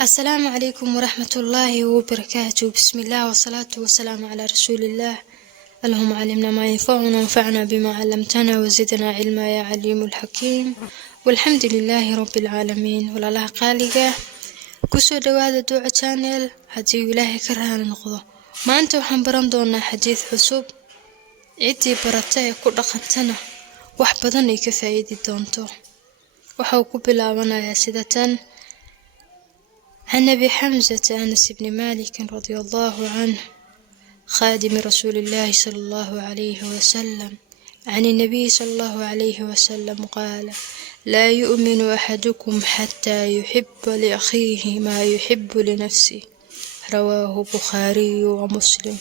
السلام عليكم ورحمة الله وبركاته. بسم الله والصلاة والسلام على رسول الله. اللهم علمنا ما ينفعنا وانفعنا بما علمتنا وزدنا علما يا عليم الحكيم. والحمد لله رب العالمين. والله قالقة كسو دوادا دوع channel هدي إلهي كرهان نقضه. ما أنتو حنبران دونا حديث حسوب عدي برتاي كل خمسنا وحبضني كفايدي دونتو وحوكو بلاونا يا سيدتان عن أبي حمزة أنس بن مالك رضي الله عنه خادم رسول الله صلى الله عليه وسلم عن النبي صلى الله عليه وسلم قال: لا يؤمن أحدكم حتى يحب لأخيه ما يحب لنفسه. رواه بخاري ومسلم.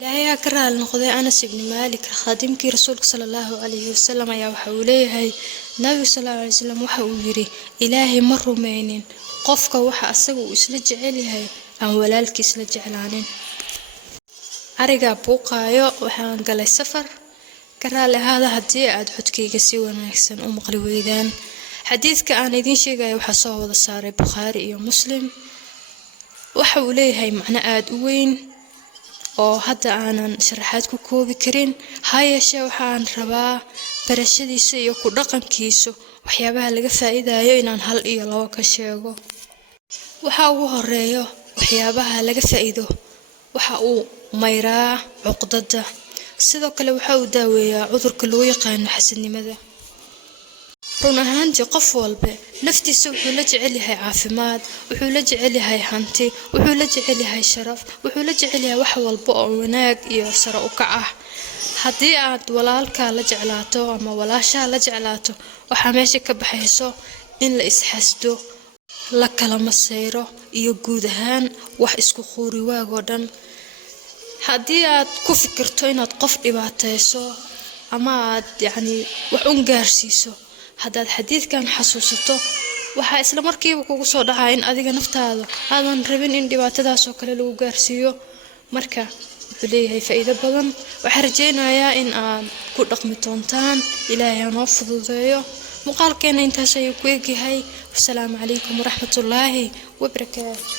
لا يكره النقضي أنس بن مالك خادمك رسولك صلى الله عليه وسلم يا وحوليه النبي صلى الله عليه وسلم وحوليه إلهي مر مينين qofka waxa asagu isla jecel yahay aan walaalkiis la jeclaanin. Ariga buuqaayo waxaan galay safar karaale hada hadii aad xudkayga si wanaagsan u maqli weydaan. Xadiiska aan idin sheegayo waxa soo wada saaray Bukhari iyo Muslim. Waxa uu leeyahay macna aad u weyn oo hadda aanan sharaxaad ku koobi karin. Hayeeshee waxaan rabaa barashadiisa iyo ku dhaqankiisa waxyaabaha laga faa'iidayo inaan hal iyo labo ka sheego. waxa ugu horeeyo waxyaabaha laga faa'iido waxa uu mayraa cuqdada sidoo kale waxa uu daaweeyaa cudurka loo yaqaan xasidnimada. run ahaantii qof walba naftiisa wuxuu la jecel yahay caafimaad, wuxuu la jecel yahay hanti, wuxuu la jecel yahay sharaf, wuxuu la jecel yahay wax walba oo wanaag iyo sare u kac ah. haddii aad walaalka la jeclaato ama walaasha la jeclaato waxa meesha ka baxayso in la isxasdo la kala masayro iyo guud ahaan wax isku quuri waago dhan. haddii aad ku fikirto inaad qof dhibaatayso ama aad wax un gaarsiiso haddaad xadiidkan xasuusato waxa isla markiiba kugu soo dhacaa in adiga naftaada aadan rabin in dhibaatadaas oo kale lagu gaarsiiyo. marka wuxuu leeyahay faa'iido badan. waxaan rajaynayaa in aad ku dhaqmi doontaan. ilaahay noo fududeeyo. muuqaalkeena intaas ayuu ku egyahay. wassalaamu calaykum waraxmatullaahi wabarakaatuh.